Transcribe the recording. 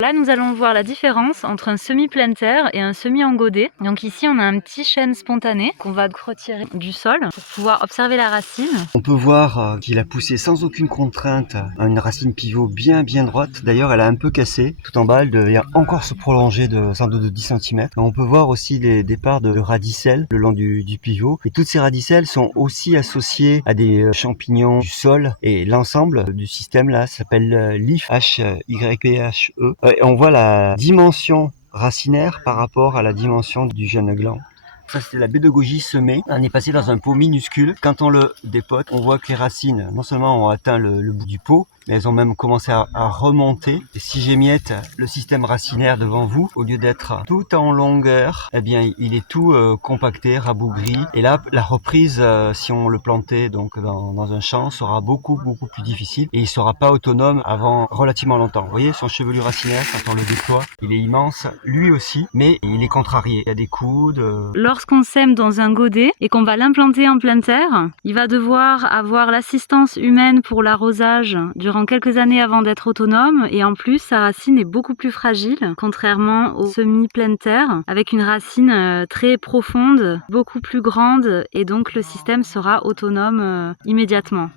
Là, nous allons voir la différence entre un semis plein terre et un semis engodé. Donc ici, on a un petit chêne spontané qu'on va retirer du sol pour pouvoir observer la racine. On peut voir qu'il a poussé sans aucune contrainte une racine pivot bien droite. D'ailleurs, elle a un peu cassé. Tout en bas, elle devait encore se prolonger sans doute de 10 cm. On peut voir aussi les départs de radicelles le long du pivot. Et toutes ces radicelles sont aussi associées à des champignons du sol. Et l'ensemble du système là s'appelle LYPHE, H-Y-P-H-E. Et on voit la dimension racinaire par rapport à la dimension du jeune gland. Ça, c'est la pédagogie semée. On est passé dans un pot minuscule. Quand on le dépote, on voit que les racines, non seulement ont atteint le bout du pot, mais elles ont même commencé à remonter. Et si j'émiette le système racinaire devant vous, au lieu d'être tout en longueur, eh bien, il est tout compacté, rabougri. Et là, la reprise, si on le plantait donc dans un champ, sera beaucoup plus difficile. Et il sera pas autonome avant relativement longtemps. Vous voyez, son chevelu racinaire, quand on le déploie, il est immense, lui aussi, mais il est contrarié. Il y a des coudes. Lorsqu'on sème dans un godet et qu'on va l'implanter en pleine terre, il va devoir avoir l'assistance humaine pour l'arrosage durant quelques années avant d'être autonome, et en plus sa racine est beaucoup plus fragile, contrairement au semis pleine terre, avec une racine très profonde, beaucoup plus grande, et donc le système sera autonome immédiatement.